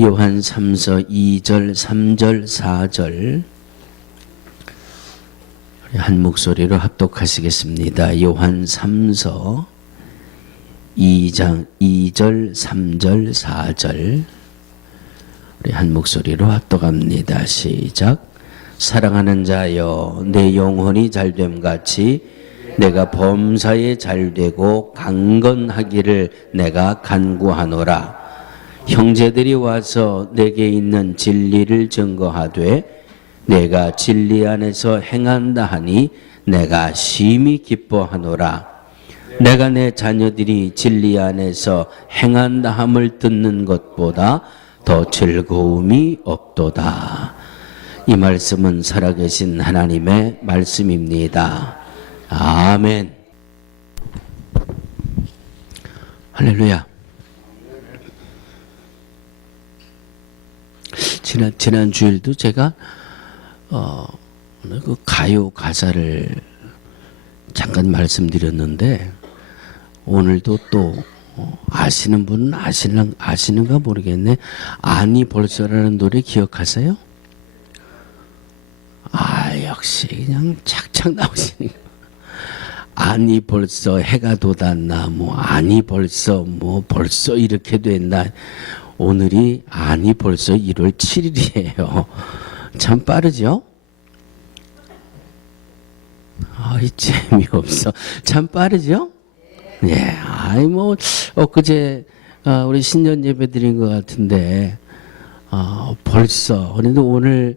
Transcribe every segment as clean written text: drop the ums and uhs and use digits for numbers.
요한 3서 2절, 3절, 4절 한 목소리로 합독하시겠습니다. 요한 3서 2장 2절, 3절, 4절 우리 한 목소리로 합독합니다. 시작. 사랑하는 자여, 내 영혼이 잘됨 같이 내가 범사에 잘되고 강건하기를 내가 간구하노라. 형제들이 와서 내게 있는 진리를 증거하되 내가 진리 안에서 행한다 하니 내가 심히 기뻐하노라. 내가 내 자녀들이 진리 안에서 행한다 함을 듣는 것보다 더 즐거움이 없도다. 이 말씀은 살아계신 하나님의 말씀입니다. 아멘. 할렐루야. 지난 주일도 제가 그 가요 가사를 잠깐 말씀드렸는데 오늘도 또 아시는 분은 아시는가 모르겠네. 아니 벌써라는 노래 기억하세요? 역시 그냥 착착 나오시는 거. 아니 벌써 해가 돋았나, 아니 벌써 벌써 이렇게 됐나. 오늘이 아니 벌써 1월 7일이에요. 참 빠르죠? 재미없어. 참 빠르죠? 예. 엊그제 우리 신년 예배 드린 것 같은데 벌써 그런데 오늘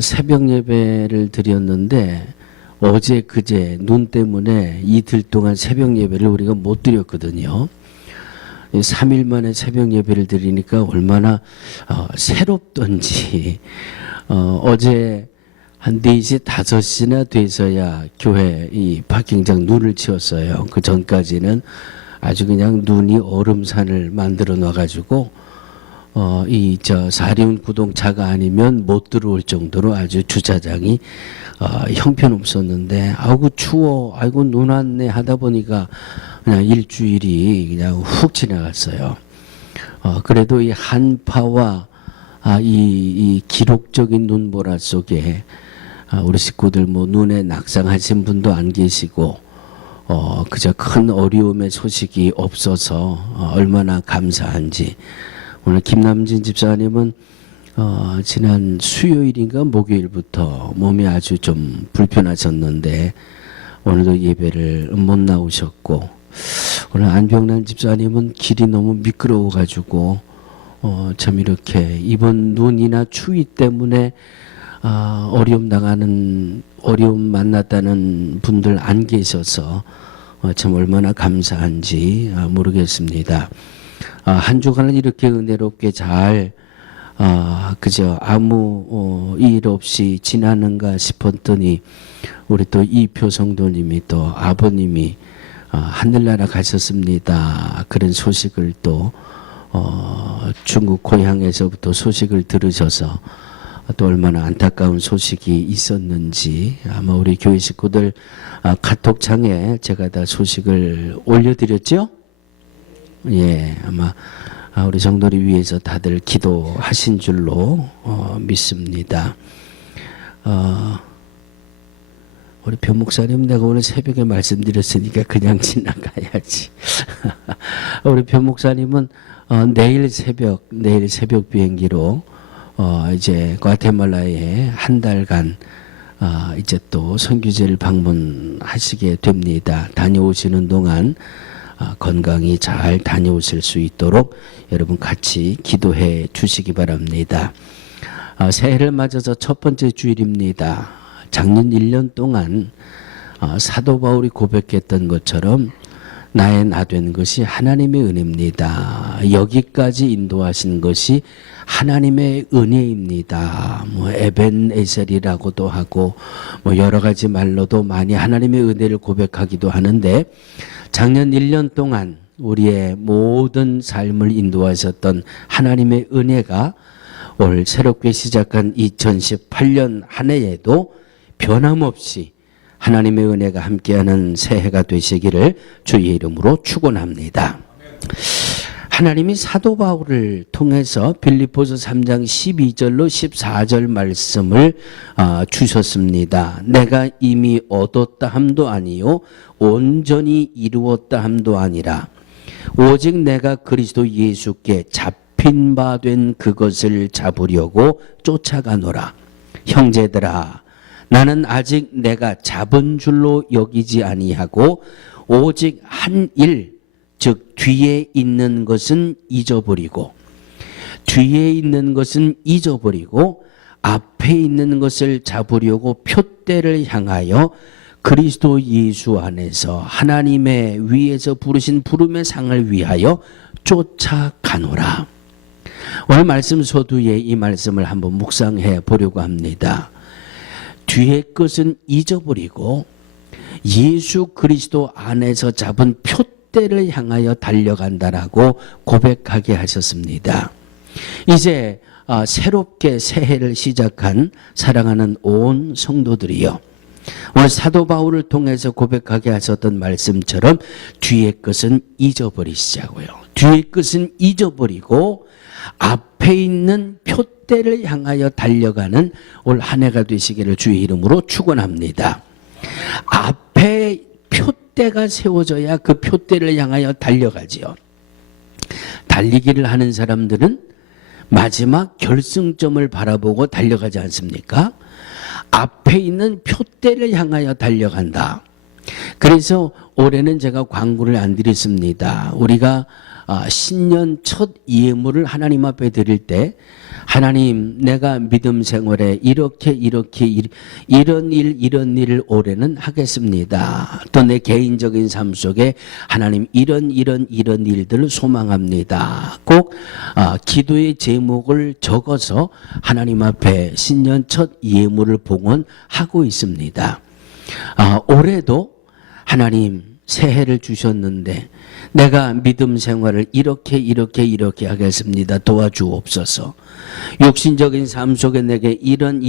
새벽 예배를 드렸는데 어제 그제 눈 때문에 이틀 동안 새벽 예배를 우리가 못 드렸거든요. 3일 만에 새벽 예배를 드리니까 얼마나 새롭던지. 어제 한 4시 5시나 돼서야 교회 이 파킹장 눈을 치웠어요. 그 전까지는 아주 그냥 눈이 얼음산을 만들어 놔가지고 사리운 구동차가 아니면 못 들어올 정도로 아주 주차장이 형편없었는데 아이고 추워, 아이고 눈 왔네 하다 보니까 그냥 일주일이 그냥 훅 지나갔어요. 그래도 이 한파와 이 기록적인 눈보라 속에 우리 식구들 눈에 낙상하신 분도 안 계시고 그저 큰 어려움의 소식이 없어서 얼마나 감사한지. 오늘 김남진 집사님은 지난 수요일인가 목요일부터 몸이 아주 좀 불편하셨는데 오늘도 예배를 못 나오셨고, 오늘 안병란 집사님은 길이 너무 미끄러워가지고 참 이렇게 이번 눈이나 추위 때문에 어려움 만났다는 분들 안 계셔서 참 얼마나 감사한지 모르겠습니다. 한 주간은 이렇게 은혜롭게 잘 그저 아무 일 없이 지나는가 싶었더니 우리 또 이표 성도님이 또 아버님이 하늘나라 가셨습니다. 그런 소식을 또 중국 고향에서부터 소식을 들으셔서 또 얼마나 안타까운 소식이 있었는지 아마 우리 교회 식구들 카톡창에 제가 다 소식을 올려드렸죠? 예, 아마 우리 성도를 위해서 다들 기도하신 줄로 믿습니다. 우리 변 목사님, 내가 오늘 새벽에 말씀드렸으니까 그냥 지나가야지. 우리 변 목사님은 내일 새벽 비행기로 이제 과테말라에 한 달간 이제 또 선교지를 방문하시게 됩니다. 다녀오시는 동안 건강히 잘 다녀오실 수 있도록 여러분 같이 기도해 주시기 바랍니다. 새해를 맞아서 첫 번째 주일입니다. 작년 1년 동안 사도 바울이 고백했던 것처럼 나의 나 된 것이 하나님의 은혜입니다. 여기까지 인도하신 것이 하나님의 은혜입니다. 에벤에셀이라고도 하고 여러 가지 말로도 많이 하나님의 은혜를 고백하기도 하는데, 작년 1년 동안 우리의 모든 삶을 인도하셨던 하나님의 은혜가 올 새롭게 시작한 2018년 한 해에도 변함없이 하나님의 은혜가 함께하는 새해가 되시기를 주의 이름으로 축원합니다. 하나님이 사도 바울을 통해서 빌립보서 3장 12절로 14절 말씀을 주셨습니다. 내가 이미 얻었다 함도 아니요 온전히 이루었다 함도 아니라 오직 내가 그리스도 예수께 잡힌 바 된 그것을 잡으려고 쫓아가노라. 형제들아, 나는 아직 내가 잡은 줄로 여기지 아니하고 오직 한 일, 즉 뒤에 있는 것은 잊어버리고 앞에 있는 것을 잡으려고 표대를 향하여 그리스도 예수 안에서 하나님의 위에서 부르신 부름의 상을 위하여 쫓아가노라. 오늘 말씀 소두에 이 말씀을 한번 묵상해 보려고 합니다. 뒤의 것은 잊어버리고 예수 그리스도 안에서 잡은 표대를 향하여 달려간다라고 고백하게 하셨습니다. 이제 새롭게 새해를 시작한 사랑하는 온 성도들이요, 오늘 사도 바울을 통해서 고백하게 하셨던 말씀처럼 뒤의 것은 잊어버리시자고요. 뒤의 것은 잊어버리고 앞에 있는 표대를 향하여 달려가는 올 한 해가 되시기를 주의 이름으로 축원합니다. 앞에 표대가 세워져야 그 표대를 향하여 달려가지요. 달리기를 하는 사람들은 마지막 결승점을 바라보고 달려가지 않습니까? 앞에 있는 표대를 향하여 달려간다. 그래서 올해는 제가 광고를 안 드렸습니다. 우리가 신년 첫 예물을 하나님 앞에 드릴 때, 하나님, 내가 믿음 생활에 이런 일을 올해는 하겠습니다. 또 내 개인적인 삶 속에 하나님 이런 일들을 소망합니다. 꼭 기도의 제목을 적어서 하나님 앞에 신년 첫 예물을 봉헌하고 있습니다. 올해도 하나님 새해를 주셨는데 내가 믿음 생활을 이렇게 하겠습니다. 도와주옵소서. 육신적인 삶 속에 내게 이런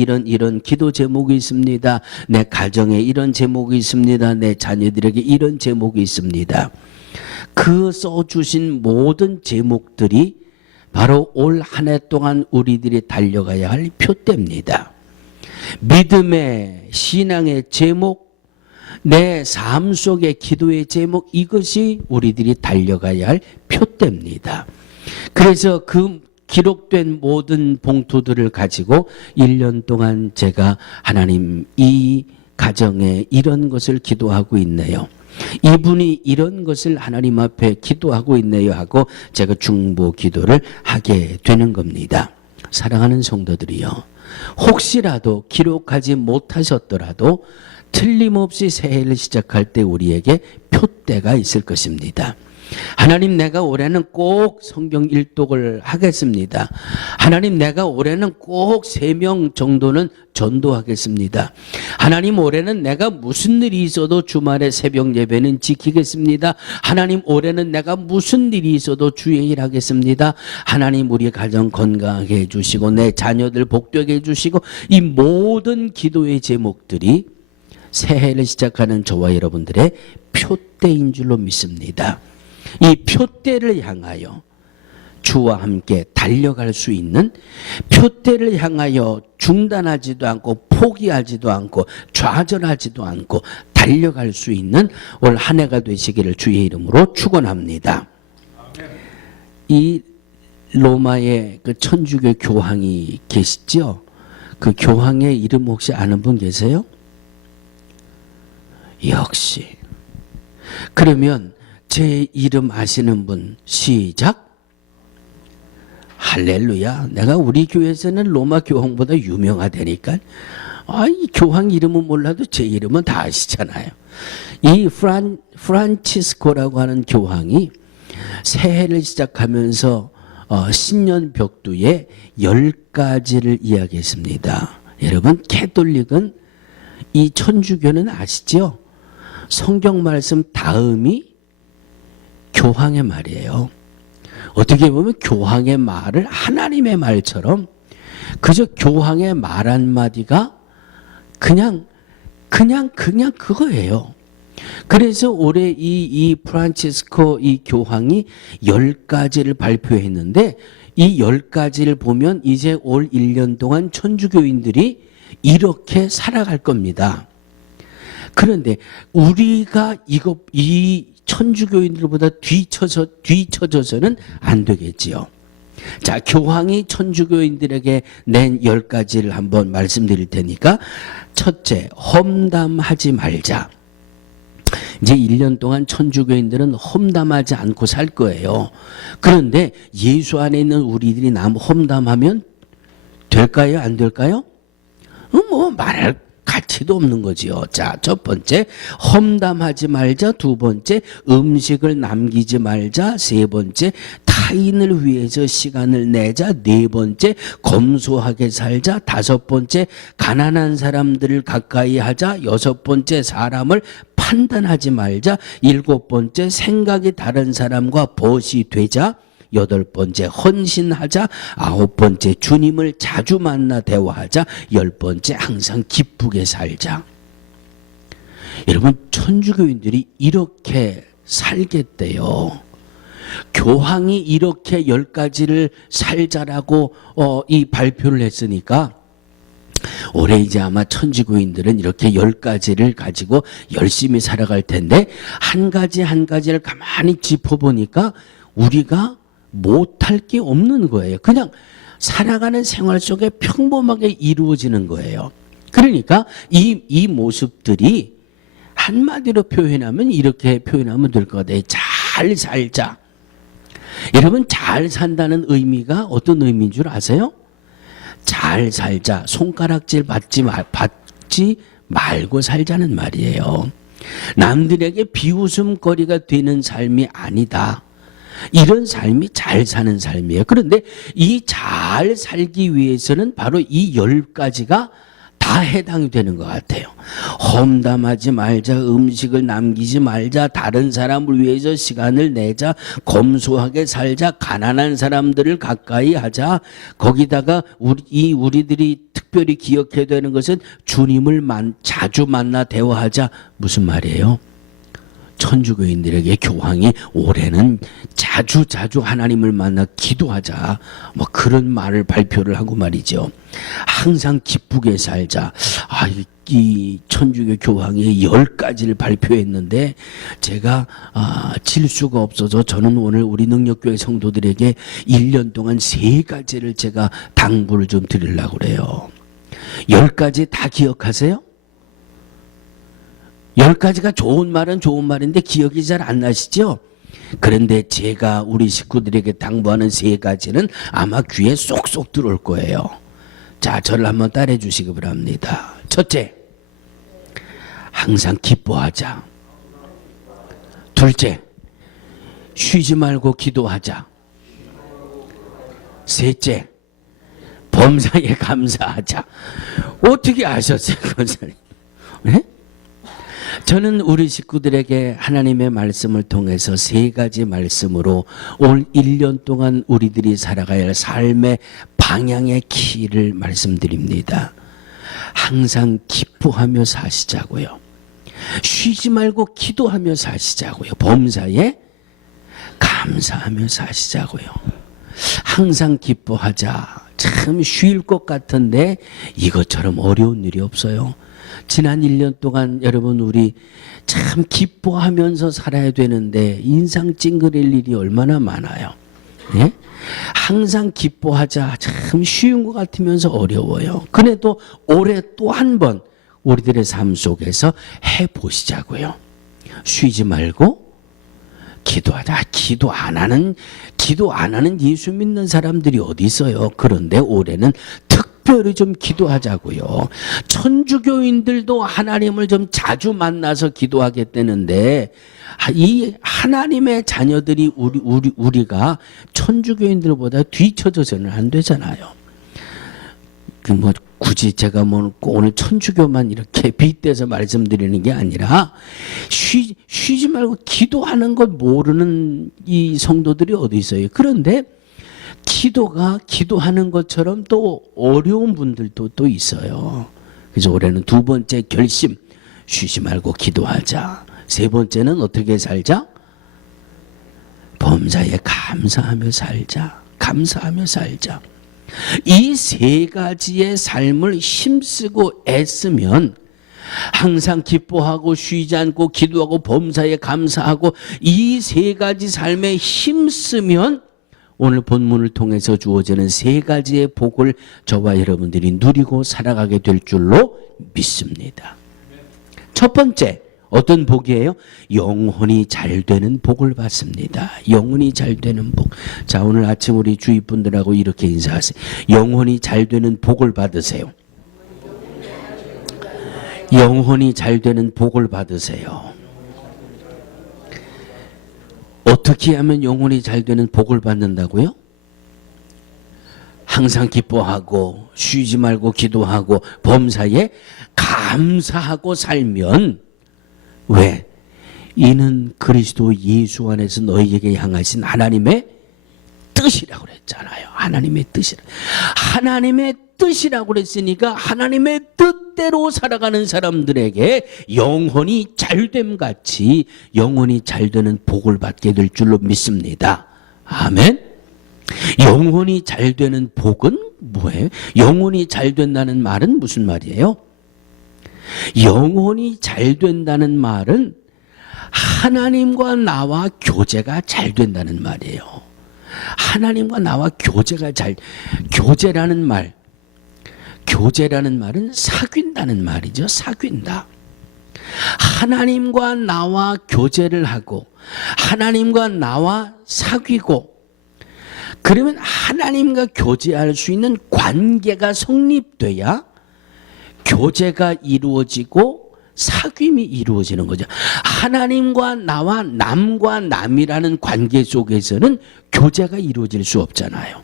기도 제목이 있습니다. 내 가정에 이런 제목이 있습니다. 내 자녀들에게 이런 제목이 있습니다. 그 써주신 모든 제목들이 바로 올 한 해 동안 우리들이 달려가야 할 표대입니다. 믿음의 신앙의 제목, 내 삶 속의 기도의 제목, 이것이 우리들이 달려가야 할 표대입니다. 그래서 그 기록된 모든 봉투들을 가지고 1년 동안 제가 하나님 이 가정에 이런 것을 기도하고 있네요. 이분이 이런 것을 하나님 앞에 기도하고 있네요 하고 제가 중보 기도를 하게 되는 겁니다. 사랑하는 성도들이요, 혹시라도 기록하지 못하셨더라도 틀림없이 새해를 시작할 때 우리에게 표대가 있을 것입니다. 하나님, 내가 올해는 꼭 성경 일독을 하겠습니다. 하나님, 내가 올해는 꼭 3명 정도는 전도하겠습니다. 하나님, 올해는 내가 무슨 일이 있어도 주말에 새벽 예배는 지키겠습니다. 하나님, 올해는 내가 무슨 일이 있어도 주의 일 하겠습니다. 하나님, 우리 가정 건강하게 해주시고 내 자녀들 복되게 해주시고, 이 모든 기도의 제목들이 새해를 시작하는 저와 여러분들의 표대인 줄로 믿습니다. 이 표대를 향하여 주와 함께 달려갈 수 있는, 표대를 향하여 중단하지도 않고 포기하지도 않고 좌절하지도 않고 달려갈 수 있는 올 한 해가 되시기를 주의 이름으로 축원합니다. 이 로마의 그 천주교 교황이 계시죠? 그 교황의 이름 혹시 아는 분 계세요? 역시. 그러면 제 이름 아시는 분 시작. 할렐루야. 내가 우리 교회에서는 로마 교황보다 유명하다니까. 이 교황 이름은 몰라도 제 이름은 다 아시잖아요. 이 프란치스코라고 하는 교황이 새해를 시작하면서 신년 벽두에 10가지를 이야기했습니다. 여러분, 캐톨릭은, 이 천주교는 아시죠? 성경 말씀 다음이 교황의 말이에요. 어떻게 보면 교황의 말을 하나님의 말처럼, 그저 교황의 말 한마디가 그냥 그거예요. 그래서 올해 이 프란치스코 이 교황이 10가지를 발표했는데 이 10가지를 보면 이제 올 1년 동안 천주교인들이 이렇게 살아갈 겁니다. 그런데 우리가 이 천주교인들보다 뒤처져서는 안 되겠지요. 자, 교황이 천주교인들에게 낸 10가지를 한번 말씀드릴 테니까, 첫째, 험담하지 말자. 이제 1년 동안 천주교인들은 험담하지 않고 살 거예요. 그런데 예수 안에 있는 우리들이 험담하면 될까요? 안 될까요? 뭐 말할 가치도 없는 거지요. 자, 첫 번째, 험담하지 말자. 두 번째, 음식을 남기지 말자. 세 번째, 타인을 위해서 시간을 내자. 네 번째, 검소하게 살자. 다섯 번째, 가난한 사람들을 가까이 하자. 여섯 번째, 사람을 판단하지 말자. 일곱 번째, 생각이 다른 사람과 벗이 되자. 여덟 번째, 헌신하자. 아홉 번째, 주님을 자주 만나 대화하자. 열 번째, 항상 기쁘게 살자. 여러분, 천주교인들이 이렇게 살겠대요. 교황이 이렇게 10가지를 살자라고 이 발표를 했으니까 올해 이제 아마 천주교인들은 이렇게 10가지를 가지고 열심히 살아갈 텐데, 한 가지 한 가지를 가만히 짚어보니까 우리가 못할 게 없는 거예요. 그냥 살아가는 생활 속에 평범하게 이루어지는 거예요. 그러니까 이 모습들이 한마디로 표현하면 이렇게 표현하면 될 것 같아요. 잘 살자. 여러분, 잘 산다는 의미가 어떤 의미인 줄 아세요? 잘 살자. 손가락질 받지 말고 살자는 말이에요. 남들에게 비웃음거리가 되는 삶이 아니다. 이런 삶이 잘 사는 삶이에요. 그런데 이 잘 살기 위해서는 바로 이 10가지가 다 해당이 되는 것 같아요. 험담하지 말자, 음식을 남기지 말자, 다른 사람을 위해서 시간을 내자, 검소하게 살자, 가난한 사람들을 가까이 하자. 거기다가 우리들이 특별히 기억해야 되는 것은 주님을 자주 만나 대화하자. 무슨 말이에요? 천주교인들에게 교황이 올해는 자주 하나님을 만나 기도하자, 뭐 그런 말을 발표를 하고 말이죠. 항상 기쁘게 살자. 이 천주교 교황이 10가지를 발표했는데 제가 질 수가 없어서 저는 오늘 우리 능력교회 성도들에게 1년 동안 3가지를 제가 당부를 좀 드리려고 그래요. 10가지 다 기억하세요? 10가지가 좋은 말은 좋은 말인데 기억이 잘 안 나시죠? 그런데 제가 우리 식구들에게 당부하는 3가지는 아마 귀에 쏙쏙 들어올 거예요. 자, 저를 한번 따라해 주시기 바랍니다. 첫째, 항상 기뻐하자. 둘째, 쉬지 말고 기도하자. 셋째, 범사에 감사하자. 어떻게 아셨어요, 권사님? 네? 저는 우리 식구들에게 하나님의 말씀을 통해서 3가지 말씀으로 올 1년 동안 우리들이 살아가야 할 삶의 방향의 키를 말씀드립니다. 항상 기뻐하며 사시자고요. 쉬지 말고 기도하며 사시자고요. 범사에 감사하며 사시자고요. 항상 기뻐하자. 참 쉬울 것 같은데 이것처럼 어려운 일이 없어요. 지난 1년 동안 여러분, 우리 참 기뻐하면서 살아야 되는데 인상 찡그릴 일이 얼마나 많아요. 예? 항상 기뻐하자. 참 쉬운 것 같으면서 어려워요. 그래도 올해 또 한 번 우리들의 삶 속에서 해보시자고요. 쉬지 말고 기도하자. 기도 안 하는 예수 믿는 사람들이 어디 있어요. 그런데 올해는 특별히 좀 기도하자고요. 천주교인들도 하나님을 좀 자주 만나서 기도하겠다는데, 이 하나님의 자녀들이 우리가 천주교인들보다 뒤처져서는 안 되잖아요. 뭐 굳이 제가 오늘 천주교만 이렇게 빗대서 말씀드리는 게 아니라 쉬지 말고 기도하는 걸 모르는 이 성도들이 어디 있어요. 그런데 기도하는 것처럼 또 어려운 분들도 또 있어요. 그래서 올해는 2번째 결심, 쉬지 말고 기도하자. 세 번째는 어떻게 살자? 범사에 감사하며 살자. 감사하며 살자. 이 세 가지의 삶을 힘쓰고 애쓰면 항상 기뻐하고 쉬지 않고 기도하고 범사에 감사하고 이 세 가지 삶에 힘쓰면 오늘 본문을 통해서 주어지는 세 가지의 복을 저와 여러분들이 누리고 살아가게 될 줄로 믿습니다. 첫 번째, 어떤 복이에요? 영혼이 잘 되는 복을 받습니다. 영혼이 잘 되는 복. 자, 오늘 아침 우리 주위 분들하고 이렇게 인사하세요. 영혼이 잘 되는 복을 받으세요. 영혼이 잘 되는 복을 받으세요. 어떻게 하면 영혼이 잘 되는 복을 받는다고요? 항상 기뻐하고 쉬지 말고 기도하고 범사에 감사하고 살면, 왜? 이는 그리스도 예수 안에서 너희에게 향하신 하나님의 뜻이라고 그랬잖아요. 하나님의 뜻이라. 하나님의 뜻이라고 그랬으니까 하나님의 뜻대로 살아가는 사람들에게 영혼이 잘됨 같이 영혼이 잘 되는 복을 받게 될 줄로 믿습니다. 아멘. 영혼이 잘 되는 복은 뭐예요? 영혼이 잘 된다는 말은 무슨 말이에요? 영혼이 잘 된다는 말은 하나님과 나와 교제가 잘 된다는 말이에요. 하나님과 나와 교제가 교제라는 말은 사귄다는 말이죠. 사귄다. 하나님과 나와 교제를 하고 하나님과 나와 사귀고, 그러면 하나님과 교제할 수 있는 관계가 성립돼야 교제가 이루어지고 사귐이 이루어지는 거죠. 하나님과 나와 남과 남이라는 관계 속에서는 교제가 이루어질 수 없잖아요.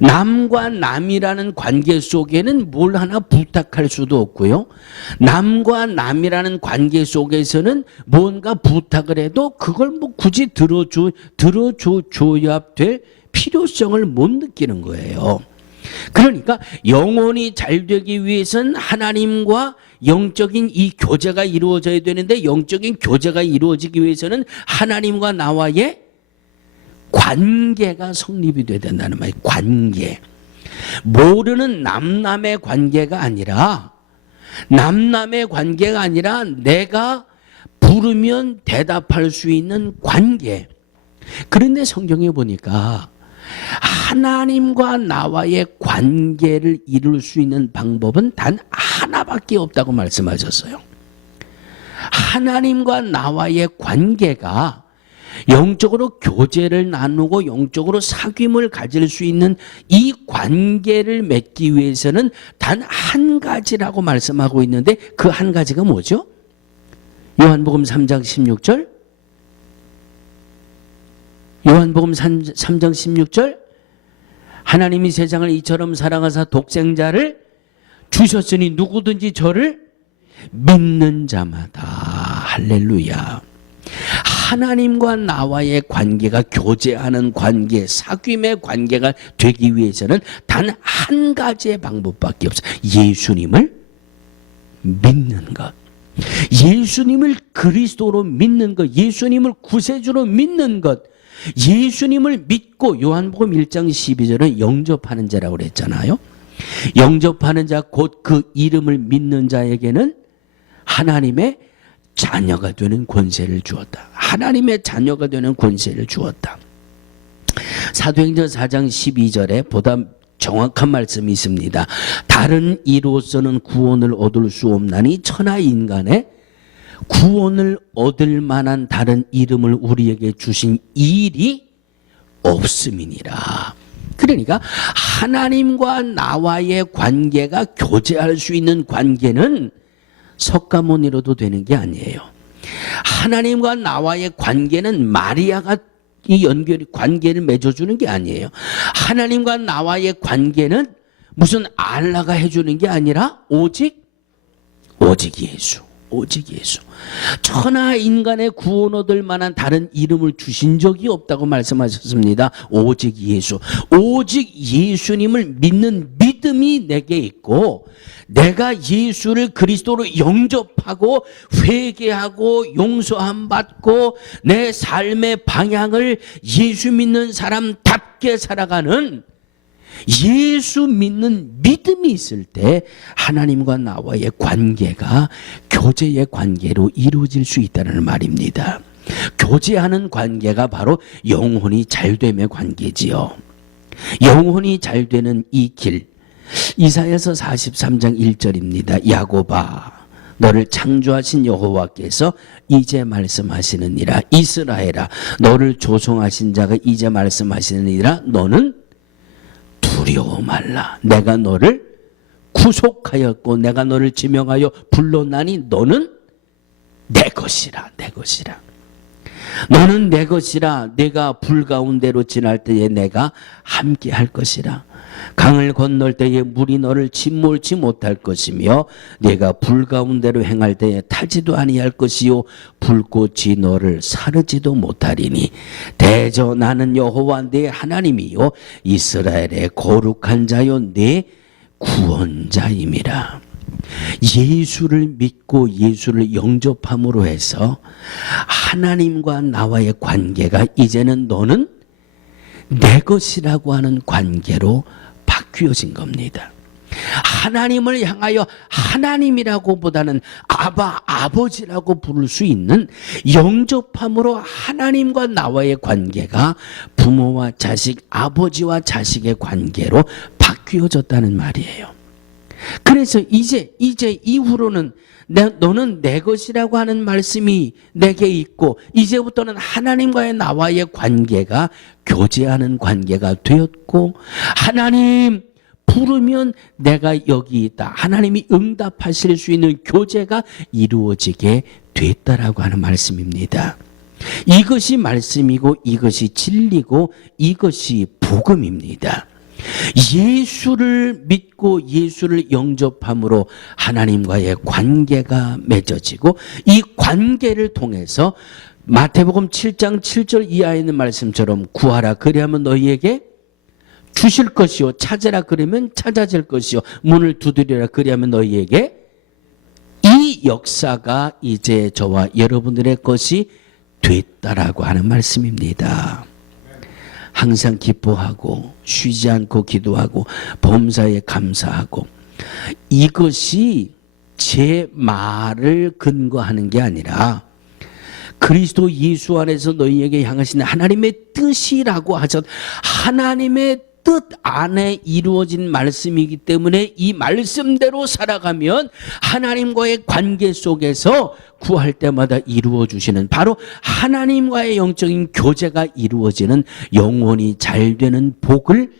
남과 남이라는 관계 속에는 뭘 하나 부탁할 수도 없고요. 남과 남이라는 관계 속에서는 뭔가 부탁을 해도 그걸 뭐 굳이 들어줘야 될 필요성을 못 느끼는 거예요. 그러니까 영혼이 잘 되기 위해서는 하나님과 영적인 이 교제가 이루어져야 되는데, 영적인 교제가 이루어지기 위해서는 하나님과 나와의 관계가 성립이 돼야 된다는 말이에요. 관계. 모르는 남남의 관계가 아니라 내가 부르면 대답할 수 있는 관계. 그런데 성경에 보니까 하나님과 나와의 관계를 이룰 수 있는 방법은 단 하나밖에 없다고 말씀하셨어요. 하나님과 나와의 관계가 영적으로 교제를 나누고 영적으로 사귐을 가질 수 있는 이 관계를 맺기 위해서는 단 한 가지라고 말씀하고 있는데, 그 한 가지가 뭐죠? 요한복음 3장 16절. 요한복음 3장 16절. 하나님이 세상을 이처럼 사랑하사 독생자를 주셨으니 누구든지 저를 믿는 자마다. 할렐루야. 하나님과 나와의 관계가 교제하는 관계, 사귐의 관계가 되기 위해서는 단 한 가지의 방법밖에 없어요. 예수님을 믿는 것. 예수님을 그리스도로 믿는 것. 예수님을 구세주로 믿는 것. 예수님을 믿고, 요한복음 1장 12절은 영접하는 자라고 그랬잖아요. 영접하는 자, 곧 그 이름을 믿는 자에게는 하나님의 자녀가 되는 권세를 주었다. 하나님의 자녀가 되는 권세를 주었다. 사도행전 4장 12절에 보다 정확한 말씀이 있습니다. 다른 이로서는 구원을 얻을 수 없나니 천하 인간의 구원을 얻을 만한 다른 이름을 우리에게 주신 일이 없음이니라. 그러니까 하나님과 나와의 관계가 교제할 수 있는 관계는 석가모니로도 되는 게 아니에요. 하나님과 나와의 관계는 마리아가 이 관계를 맺어주는 게 아니에요. 하나님과 나와의 관계는 무슨 알라가 해주는 게 아니라 오직 예수. 오직 예수. 천하 인간의 구원 얻을 만한 다른 이름을 주신 적이 없다고 말씀하셨습니다. 오직 예수. 오직 예수님을 믿는 믿음이 내게 있고 내가 예수를 그리스도로 영접하고 회개하고 용서함 받고 내 삶의 방향을 예수 믿는 사람답게 살아가는 예수 믿는 믿음이 있을 때 하나님과 나와의 관계가 교제의 관계로 이루어질 수 있다는 말입니다. 교제하는 관계가 바로 영혼이 잘됨의 관계지요. 영혼이 잘되는 이 길, 이사야서 43장 1절입니다. 야곱아, 너를 창조하신 여호와께서 이제 말씀하시느니라. 이스라엘아, 너를 조성하신 자가 이제 말씀하시느니라. 너는 두려워 말라. 내가 너를 구속하였고 내가 너를 지명하여 불러나니 너는 내 것이라. 내 것이라. 너는 내 것이라. 내가 불 가운데로 지날 때에 내가 함께 할 것이라. 강을 건널 때에 물이 너를 침몰치 못할 것이며 내가 불 가운데로 행할 때에 타지도 아니할 것이요 불꽃이 너를 사르지도 못하리니 대저 나는 여호와 네 하나님이요 이스라엘의 거룩한 자요 네 구원자임이라. 예수를 믿고 예수를 영접함으로 해서 하나님과 나와의 관계가 이제는 너는 내 것이라고 하는 관계로 바뀌어진 겁니다. 하나님을 향하여 하나님이라고 보다는 아바, 아버지라고 부를 수 있는 영접함으로 하나님과 나와의 관계가 부모와 자식, 아버지와 자식의 관계로 바뀌어졌다는 말이에요. 그래서 이제 이후로는 너는 내 것이라고 하는 말씀이 내게 있고 이제부터는 하나님과의 나와의 관계가 교제하는 관계가 되었고 하나님 부르면 내가 여기 있다. 하나님이 응답하실 수 있는 교제가 이루어지게 됐다라고 하는 말씀입니다. 이것이 말씀이고 이것이 진리고 이것이 복음입니다. 예수를 믿고 예수를 영접함으로 하나님과의 관계가 맺어지고 이 관계를 통해서 마태복음 7장 7절 이하에 있는 말씀처럼 구하라 그리하면 너희에게 주실 것이요 찾으라 그러면 찾아질 것이요 문을 두드리라 그리하면 너희에게 이 역사가 이제 저와 여러분들의 것이 됐다라고 하는 말씀입니다. 항상 기뻐하고 쉬지 않고 기도하고 범사에 감사하고 이것이 제 말을 근거하는 게 아니라 그리스도 예수 안에서 너희에게 향하신 하나님의 뜻이라고 하셨 하나님의 뜻 안에 이루어진 말씀이기 때문에 이 말씀대로 살아가면 하나님과의 관계 속에서 구할 때마다 이루어 주시는 바로 하나님과의 영적인 교제가 이루어지는 영혼이 잘 되는 복을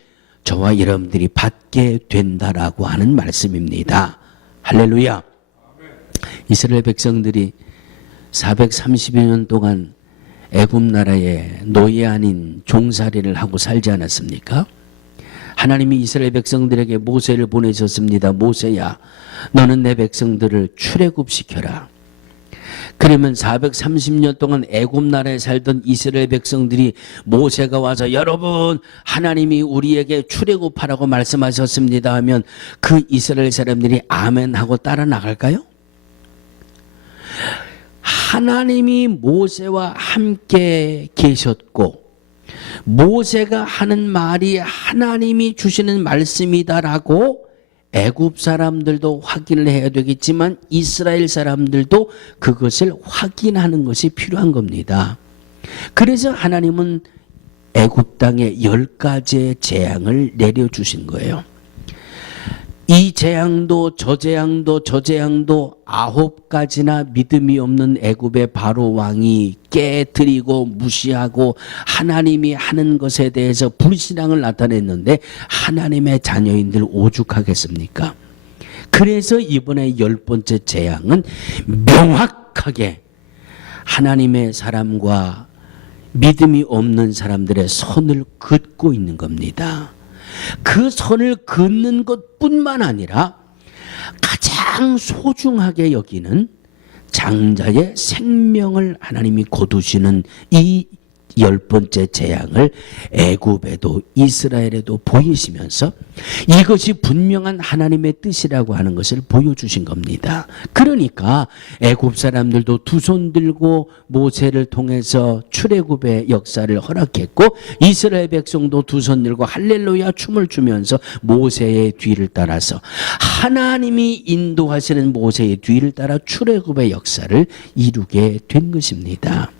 저와 여러분들이 받게 된다라고 하는 말씀입니다. 할렐루야. 이스라엘 백성들이 430여 년 동안 애굽 나라의 노예 아닌 종살이를 하고 살지 않았습니까? 하나님이 이스라엘 백성들에게 모세를 보내셨습니다. 모세야, 너는 내 백성들을 출애굽시켜라. 그러면 430년 동안 애굽 나라에 살던 이스라엘 백성들이 모세가 와서 여러분 하나님이 우리에게 출애굽하라고 말씀하셨습니다 하면 그 이스라엘 사람들이 아멘 하고 따라 나갈까요? 하나님이 모세와 함께 계셨고 모세가 하는 말이 하나님이 주시는 말씀이다라고 애굽 사람들도 확인을 해야 되겠지만 이스라엘 사람들도 그것을 확인하는 것이 필요한 겁니다. 그래서 하나님은 애굽 땅에 10가지의 재앙을 내려주신 거예요. 이 재앙도 저 재앙도 저 재앙도 9가지나 믿음이 없는 애굽의 바로 왕이 깨뜨리고 무시하고 하나님이 하는 것에 대해서 불신앙을 나타냈는데 하나님의 자녀인들 오죽하겠습니까? 그래서 이번에 10번째 재앙은 명확하게 하나님의 사람과 믿음이 없는 사람들의 선을 긋고 있는 겁니다. 그 선을 긋는 것뿐만 아니라 가장 소중하게 여기는 장자의 생명을 하나님이 거두시는 이 10번째 재앙을 애굽에도 이스라엘에도 보이시면서 이것이 분명한 하나님의 뜻이라고 하는 것을 보여주신 겁니다. 그러니까 애굽 사람들도 두 손 들고 모세를 통해서 출애굽의 역사를 허락했고 이스라엘 백성도 두 손 들고 할렐루야 춤을 추면서 모세의 뒤를 따라서 하나님이 인도하시는 모세의 뒤를 따라 출애굽의 역사를 이루게 된 것입니다.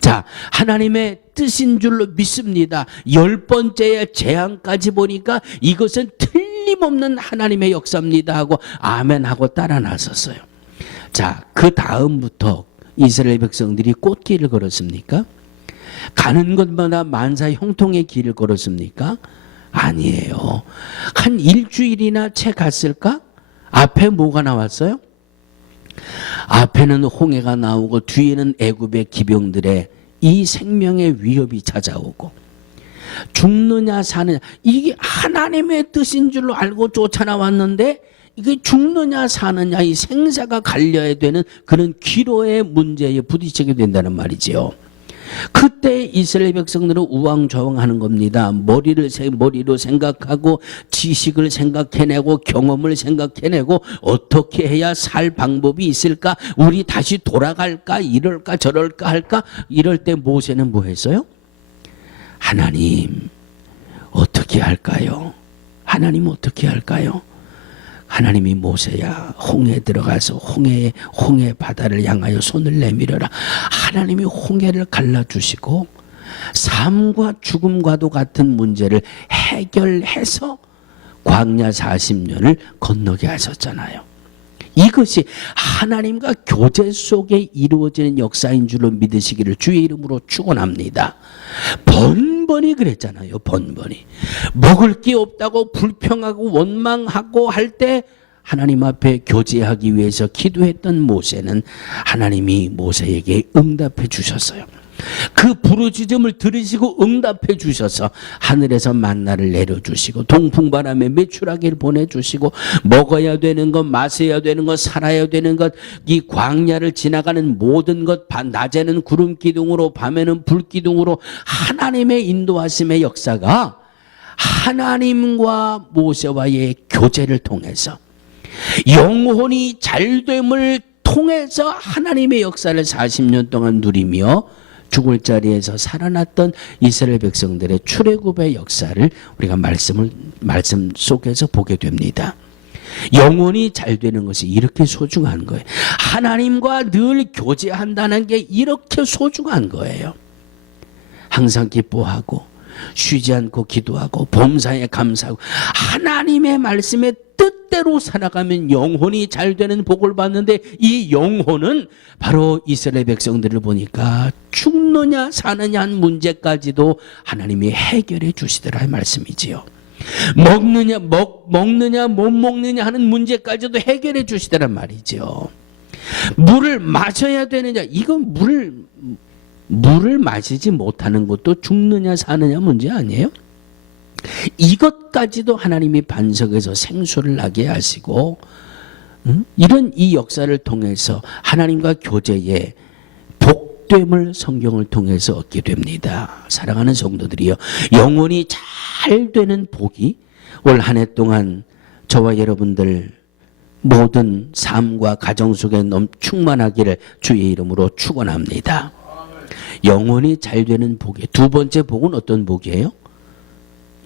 자, 하나님의 뜻인 줄로 믿습니다. 10번째의 재앙까지 보니까 이것은 틀림없는 하나님의 역사입니다 하고 아멘 하고 따라 나섰어요. 자, 그 다음부터 이스라엘 백성들이 꽃길을 걸었습니까? 가는 곳마다 만사 형통의 길을 걸었습니까? 아니에요. 한 일주일이나 채 갔을까? 앞에 뭐가 나왔어요? 앞에는 홍해가 나오고 뒤에는 애굽의 기병들의 이 생명의 위협이 찾아오고 죽느냐 사느냐 이게 하나님의 뜻인 줄로 알고 쫓아나왔는데 이게 죽느냐 사느냐 이 생사가 갈려야 되는 그런 기로의 문제에 부딪히게 된다는 말이지요. 그때 이스라엘 백성들은 우왕좌왕하는 겁니다. 머리로 생각하고 지식을 생각해내고 경험을 생각해내고 어떻게 해야 살 방법이 있을까? 우리 다시 돌아갈까? 이럴까 저럴까 할까? 이럴 때 모세는 뭐 했어요? 하나님 어떻게 할까요? 하나님 어떻게 할까요? 하나님이 모세야 홍해 들어가서 홍해 바다를 향하여 손을 내밀어라. 하나님이 홍해를 갈라주시고 삶과 죽음과도 같은 문제를 해결해서 광야 40년을 건너게 하셨잖아요. 이것이 하나님과 교제 속에 이루어지는 역사인 줄로 믿으시기를 주의 이름으로 축원합니다. 번번이 그랬잖아요. 번번이 먹을 게 없다고 불평하고 원망하고 할 때 하나님 앞에 교제하기 위해서 기도했던 모세는 하나님이 모세에게 응답해 주셨어요. 그 부르짖음을 들으시고 응답해 주셔서 하늘에서 만나를 내려주시고 동풍바람에 메추라기를 보내주시고 먹어야 되는 것, 마셔야 되는 것, 살아야 되는 것, 이 광야를 지나가는 모든 것, 낮에는 구름 기둥으로 밤에는 불 기둥으로 하나님의 인도하심의 역사가 하나님과 모세와의 교제를 통해서 영혼이 잘됨을 통해서 하나님의 역사를 40년 동안 누리며 죽을 자리에서 살아났던 이스라엘 백성들의 출애굽의 역사를 우리가 말씀 속에서 보게 됩니다. 영혼이 잘 되는 것이 이렇게 소중한 거예요. 하나님과 늘 교제한다는 게 이렇게 소중한 거예요. 항상 기뻐하고 쉬지 않고 기도하고 범사에 감사하고 하나님의 말씀에 뜻대로 살아가면 영혼이 잘 되는 복을 받는데 이 영혼은 바로 이스라엘 백성들을 보니까 죽느냐 사느냐 한 문제까지도 하나님이 해결해 주시더라 이 말씀이지요. 먹느냐 못 먹느냐 하는 문제까지도 해결해 주시더란 말이죠. 물을 마셔야 되느냐 이건 물을 마시지 못하는 것도 죽느냐 사느냐 문제 아니에요? 이것까지도 하나님이 반석에서 생수를 나게 하시고 이런 이 역사를 통해서 하나님과 교제의 복됨을 성경을 통해서 얻게 됩니다. 사랑하는 성도들이요, 영혼이 잘 되는 복이 올 한 해 동안 저와 여러분들 모든 삶과 가정 속에 충만하기를 주의 이름으로 축원합니다. 영혼이 잘 되는 복이 두 번째 복은 어떤 복이에요?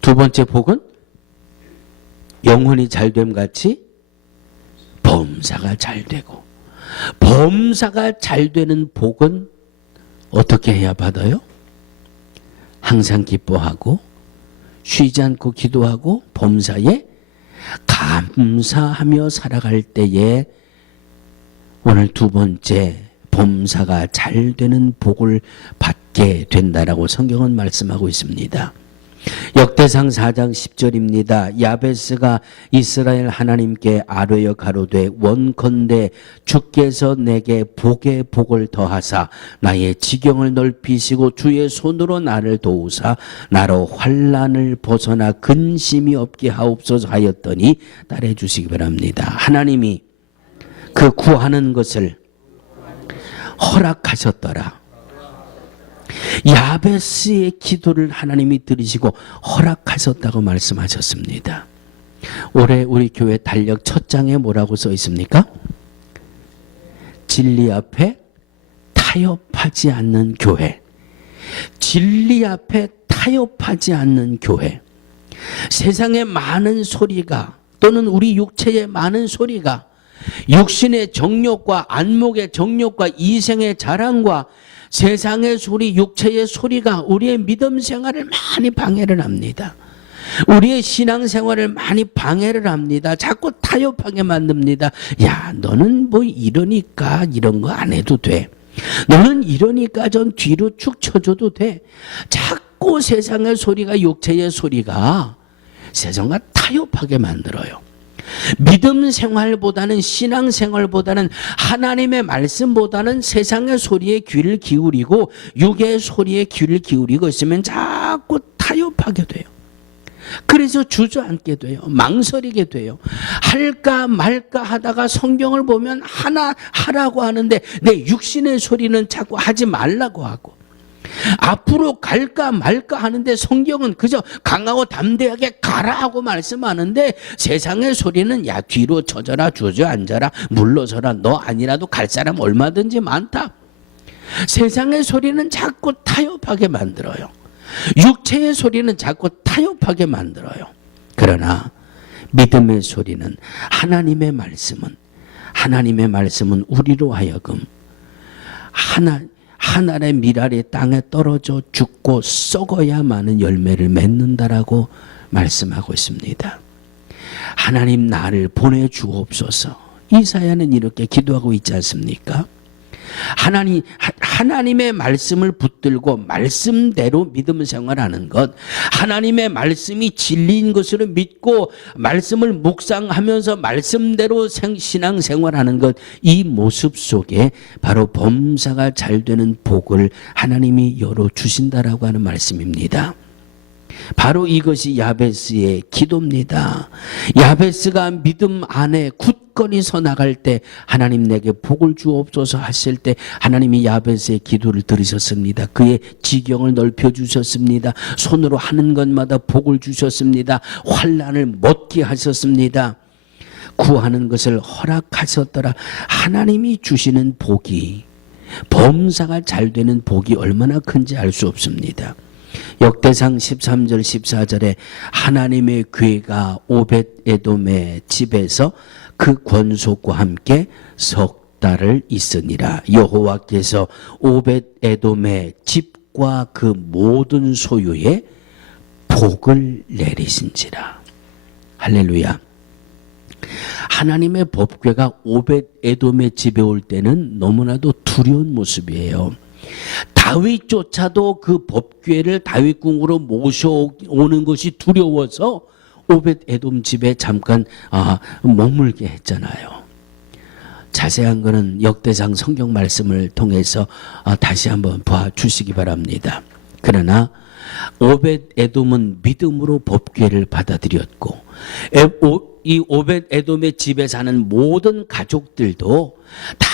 두 번째 복은 영혼이 잘됨 같이 범사가 잘 되고, 범사가 잘 되는 복은 어떻게 해야 받아요? 항상 기뻐하고 쉬지 않고 기도하고 범사에 감사하며 살아갈 때에 오늘 두 번째 범사가 잘 되는 복을 받게 된다라고 성경은 말씀하고 있습니다. 역대상 4장 10절입니다. 야베스가 이스라엘 하나님께 아뢰어 가로되 원컨대 주께서 내게 복의 복을 더하사 나의 지경을 넓히시고 주의 손으로 나를 도우사 나로 환난을 벗어나 근심이 없게 하옵소서 하였더니 따르해 주시기 바랍니다. 하나님이 그 구하는 것을 허락하셨더라. 야베스의 기도를 하나님이 들으시고 허락하셨다고 말씀하셨습니다. 올해 우리 교회 달력 첫 장에 뭐라고 써 있습니까? 진리 앞에 타협하지 않는 교회. 진리 앞에 타협하지 않는 교회. 세상의 많은 소리가 또는 우리 육체의 많은 소리가 육신의 정욕과 안목의 정욕과 이생의 자랑과 세상의 소리, 육체의 소리가 우리의 믿음 생활을 많이 방해를 합니다. 우리의 신앙생활을 많이 방해를 합니다. 자꾸 타협하게 만듭니다. 야, 너는 뭐 이러니까 이런 거 안 해도 돼. 너는 이러니까 전 뒤로 축 쳐줘도 돼. 자꾸 세상의 소리가, 육체의 소리가 세상과 타협하게 만들어요. 믿음 생활보다는, 신앙 생활보다는, 하나님의 말씀보다는 세상의 소리에 귀를 기울이고 육의 소리에 귀를 기울이고 있으면 자꾸 타협하게 돼요. 그래서 주저앉게 돼요. 망설이게 돼요. 할까 말까 하다가 성경을 보면 하나 하라고 하는데 내 육신의 소리는 자꾸 하지 말라고 하고, 앞으로 갈까 말까 하는데 성경은 그저 강하고 담대하게 가라 하고 말씀하는데 세상의 소리는 야, 뒤로 쳐져라, 주저앉아라, 물러서라, 너 아니라도 갈 사람 얼마든지 많다. 세상의 소리는 자꾸 타협하게 만들어요. 육체의 소리는 자꾸 타협하게 만들어요. 그러나 믿음의 소리는, 하나님의 말씀은 우리로 하여금 하늘의 미랄이 땅에 떨어져 죽고 썩어야 많은 열매를 맺는다라고 말씀하고 있습니다. 하나님, 나를 보내주옵소서. 이사야는 이렇게 기도하고 있지 않습니까? 하나님의 말씀을 붙들고 말씀대로 믿음 생활하는 것, 하나님의 말씀이 진리인 것으로 믿고 말씀을 묵상하면서 말씀대로 신앙 생활하는 것, 이 모습 속에 바로 범사가 잘 되는 복을 하나님이 열어주신다라고 하는 말씀입니다. 바로 이것이 야베스의 기도입니다. 야베스가 믿음 안에 굳건히 서 나갈 때 하나님 내게 복을 주옵소서 했을 때 하나님이 야베스의 기도를 들으셨습니다. 그의 지경을 넓혀주셨습니다. 손으로 하는 것마다 복을 주셨습니다. 환난을 먹게 하셨습니다. 구하는 것을 허락하셨더라. 하나님이 주시는 복이, 범사가 잘 되는 복이 얼마나 큰지 알 수 없습니다. 역대상 13절 14절에 하나님의 괴가 오벳에돔의 집에서 그 권속과 함께 석 달을 있으니라. 여호와께서 오벳에돔의 집과 그 모든 소유에 복을 내리신지라. 할렐루야. 하나님의 법궤가 오벳에돔의 집에 올 때는 너무나도 두려운 모습이에요. 다윗조차도 그 법궤를 다윗궁으로 모셔오는 것이 두려워서 오벳에돔 집에 잠깐 머물게 했잖아요. 자세한 거는 역대상 성경 말씀을 통해서 다시 한번 봐주시기 바랍니다. 그러나 오벳에돔은 믿음으로 법궤를 받아들였고, 이 오벳에돔의 집에 사는 모든 가족들도 다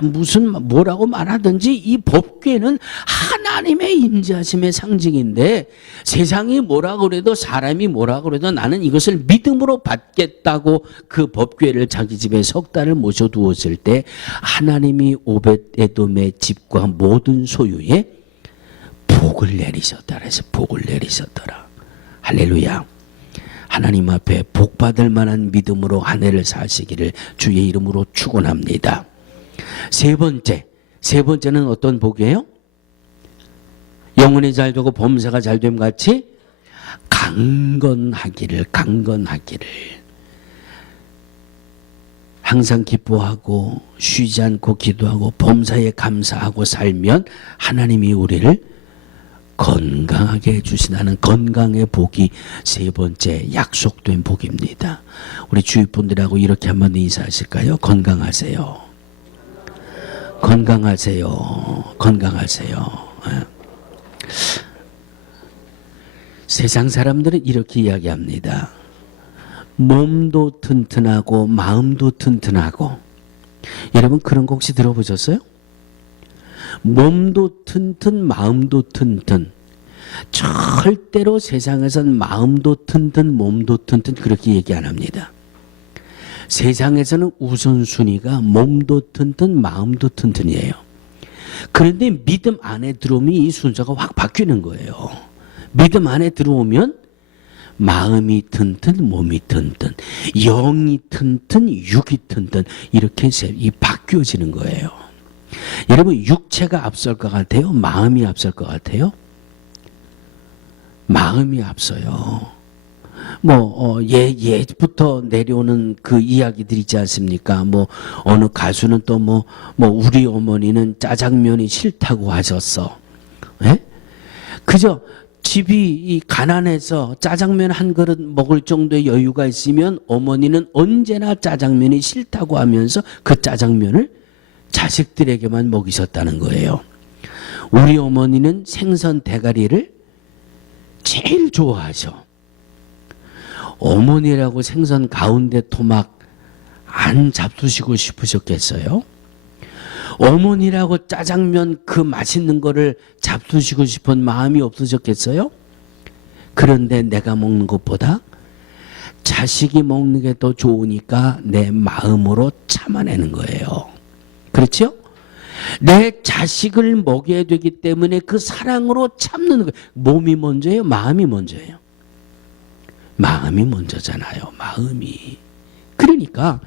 무슨 뭐라고 말하든지 이 법궤는 하나님의 임재하심의 상징인데, 세상이 뭐라 그래도 사람이 뭐라 그래도 나는 이것을 믿음으로 받겠다고 그 법궤를 자기 집에 석 달을 모셔두었을 때 하나님이 오벳에돔의 집과 모든 소유에 복을 내리셨다. 그래서 복을 내리셨더라. 할렐루야. 하나님 앞에 복받을 만한 믿음으로 한 해를 사시기를 주의 이름으로 축원합니다. 세 번째는 어떤 복이에요? 영혼이 잘 되고 범사가 잘 됨 같이 강건하기를. 항상 기뻐하고 쉬지 않고 기도하고 범사에 감사하고 살면 하나님이 우리를 건강하게 해주시다는 건강의 복이 세 번째 약속된 복입니다. 우리 주위 분들하고 이렇게 한번 인사하실까요? 건강하세요. 세상 사람들은 이렇게 이야기합니다. 몸도 튼튼하고 마음도 튼튼하고. 여러분 그런 거 혹시 들어보셨어요? 몸도 튼튼 마음도 튼튼. 절대로 세상에선 마음도 튼튼 몸도 튼튼 그렇게 얘기 안 합니다. 세상에서는 우선순위가 몸도 튼튼 마음도 튼튼이에요. 그런데 믿음 안에 들어오면 이 순서가 확 바뀌는 거예요. 믿음 안에 들어오면 마음이 튼튼 몸이 튼튼 영이 튼튼 육이 튼튼 이렇게 바뀌어지는 거예요. 여러분 육체가 앞설 것 같아요? 마음이 앞설 것 같아요? 마음이 앞서요. 예부터 내려오는 그 이야기들 있지 않습니까? 어느 가수는 또 우리 어머니는 짜장면이 싫다고 하셨어. 예? 그저 집이 가난해서 짜장면 한 그릇 먹을 정도의 여유가 있으면 어머니는 언제나 짜장면이 싫다고 하면서 그 짜장면을 자식들에게만 먹이셨다는 거예요. 우리 어머니는 생선 대가리를 제일 좋아하셔. 어머니라고 생선 가운데 토막 안 잡수시고 싶으셨겠어요? 어머니라고 짜장면 그 맛있는 거를 잡수시고 싶은 마음이 없으셨겠어요? 그런데 내가 먹는 것보다 자식이 먹는 게 더 좋으니까 내 마음으로 참아내는 거예요. 그렇죠? 내 자식을 먹여야 되기 때문에 그 사랑으로 참는 거예요. 몸이 먼저예요? 마음이 먼저예요? 마음이 먼저잖아요. 마음이. 그러니까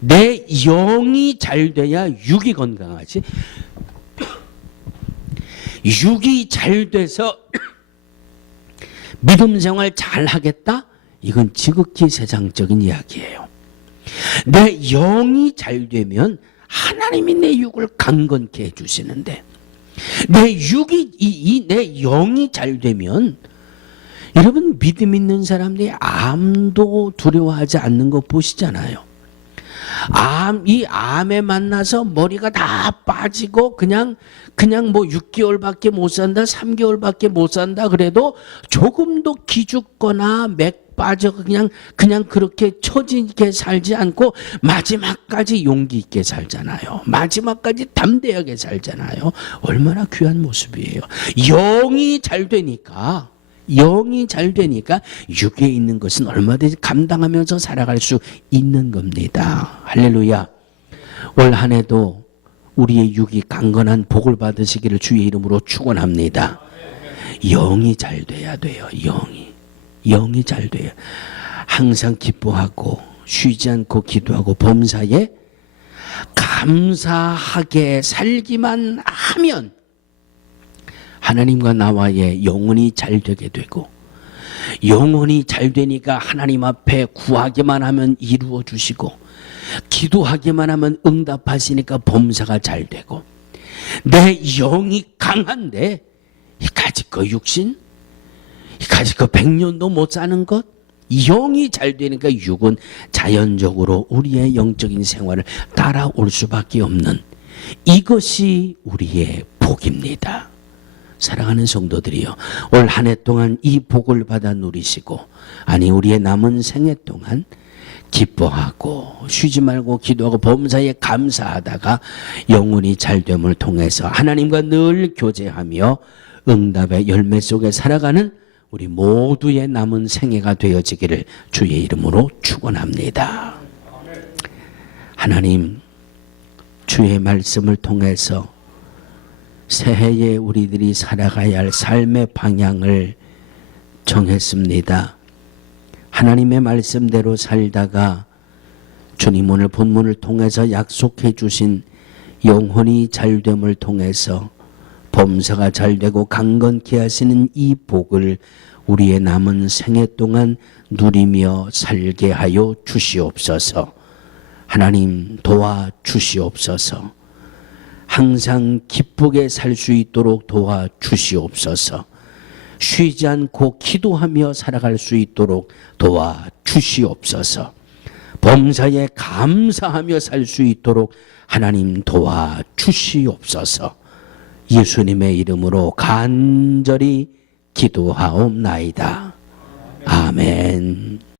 내 영이 잘 돼야 육이 건강하지. 육이 잘 돼서 믿음 생활 잘 하겠다? 이건 지극히 세상적인 이야기예요. 내 영이 잘 되면 하나님이 내 육을 강건케 해주시는데 내 영이 잘 되면 여러분 믿음 있는 사람들이 암도 두려워하지 않는 거 보시잖아요. 이 암에 만나서 머리가 다 빠지고 그냥 6개월밖에 못 산다, 3개월밖에 못 산다 그래도 조금도 기죽거나 맥 빠져 그냥 그렇게 처지게 살지 않고 마지막까지 용기 있게 살잖아요. 마지막까지 담대하게 살잖아요. 얼마나 귀한 모습이에요. 영이 잘 되니까 육에 있는 것은 얼마든지 감당하면서 살아갈 수 있는 겁니다. 할렐루야. 올 한 해도 우리의 육이 강건한 복을 받으시기를 주의 이름으로 축원합니다. 영이 잘 돼야 돼요. 영이 잘 돼요. 항상 기뻐하고 쉬지 않고 기도하고 범사에 감사하게 살기만 하면 하나님과 나와의 영혼이 잘 되게 되고 영혼이 잘 되니까 하나님 앞에 구하기만 하면 이루어 주시고 기도하기만 하면 응답하시니까 범사가 잘 되고 내 영이 강한데 이까짓 거 육신 이까짓 거 100년도 못 사는 것 영이 잘 되니까 육은 자연적으로 우리의 영적인 생활을 따라올 수밖에 없는 이것이 우리의 복입니다. 사랑하는 성도들이요, 올 한 해 동안 이 복을 받아 누리시고 우리의 남은 생애 동안 기뻐하고 쉬지 말고 기도하고 범사에 감사하다가 영혼이 잘됨을 통해서 하나님과 늘 교제하며 응답의 열매 속에 살아가는 우리 모두의 남은 생애가 되어지기를 주의 이름으로 축원합니다. 하나님, 주의 말씀을 통해서 새해에 우리들이 살아가야 할 삶의 방향을 정했습니다. 하나님의 말씀대로 살다가 주님 오늘 본문을 통해서 약속해 주신 영혼이 잘됨을 통해서 범사가 잘되고 강건케 하시는 이 복을 우리의 남은 생애 동안 누리며 살게 하여 주시옵소서. 하나님 도와주시옵소서. 항상 기쁘게 살 수 있도록 도와주시옵소서. 쉬지 않고 기도하며 살아갈 수 있도록 도와주시옵소서. 범사에 감사하며 살 수 있도록 하나님 도와주시옵소서. 예수님의 이름으로 간절히 기도하옵나이다. 아멘.